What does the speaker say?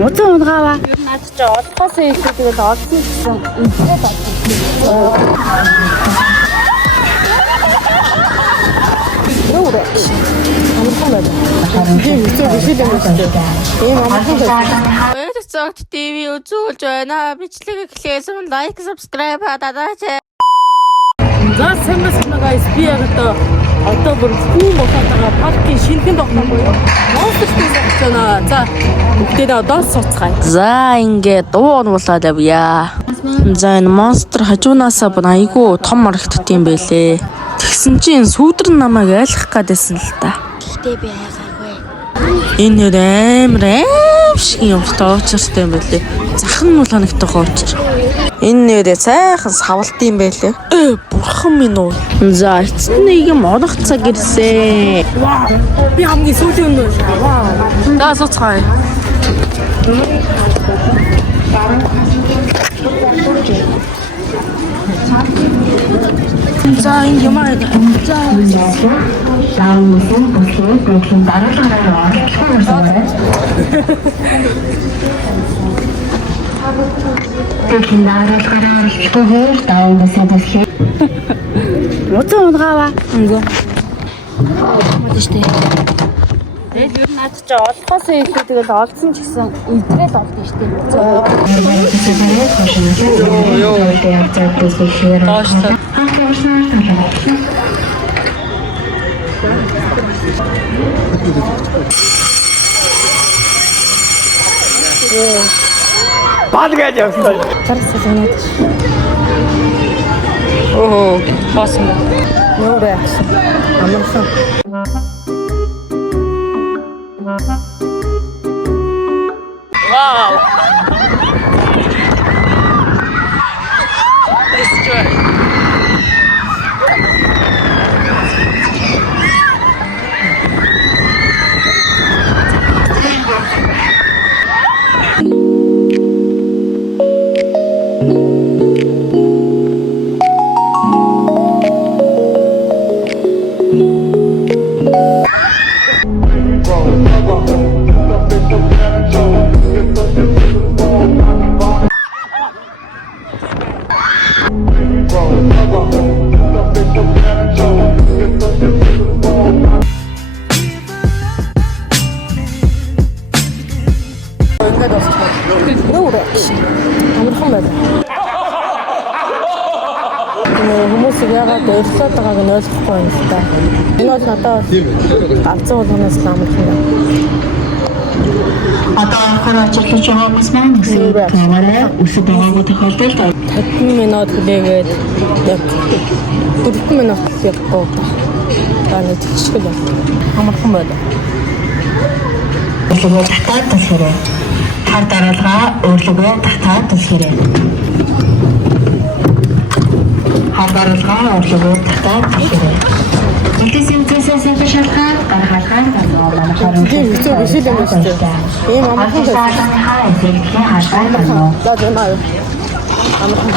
Утсан унгаава. Ер нь над чи олохоос илүү тэгэл олсон гэсэн үнэхээр Цогт ТV үзүүлж байна. Бичлэг эхлээс лайк, subscribe хадаач. За сайн байна guys. Би яг одоо бүр хүн болоотойгоо паркийн шинхэн тоглоом буюу монстертэй сууж байна. За бүгдээ одоо сууцгаая. За ингээд дуу оруулаад явъя. За энэ монстр хажуунаасаа бүр айгүй том харагддаг юм байлээ. Тэгсэн чинь сүүдрэн намайг айлах гэдээсэн л та. Гэтэ би айгаагүй. Энэ амар шиг юм тоочртой юм байлээ. Захын нь бол ханагдах уучир. Энэ нэрээ сайхан савлт юм байлээ. Бурхан минь уу. За эцэст нэг юм орох цаг ирсэн. Би хамгийн сүүлийн нь. За сууцгаая. За энэ юм аа. За Заавал бүхэл бүхэн дараагаар оруулах. Тэхэн дараагаар оруулах даавал бүхэл. Утсан унгаава. ингээ. Мэдээштэй. Тэгээд ер нь над чи олохоос илүү тэгэл олсон ч гэсэн үлдээд олдсон шүү дээ. Тоошлоо. Бад гэж явсан. Тарсаж унаад. Оо, хоосон. Нүүрээ авсан. Амарсан. Вау. Destroy. Хүмүүс яагаад өрсөд байгааг нь ойлгохгүй юм л та. Энэ бол надад галзуу болгоноос амархан байна. Одоо хөрөж хүмүүс маань үсээ үсээ байгаагүй тохиолдолд 50 минут хүлээгээд яг 4 минут явахгүй. Таны тэгшгэл амархан байна. өөрлөгөө татаад тусгаарай. Хар дараалгаа өөрлөгөө татаад тусгаарай. Хар дараалгаа өөрлөгөө татаад тусгаарай. Үлдэсийн зэсээс шалгаад гаргалгаар гаргаа. Тийм хэцүү биш л юм шүү дээ. Ийм амархан байна. За зэмаа. Амархан.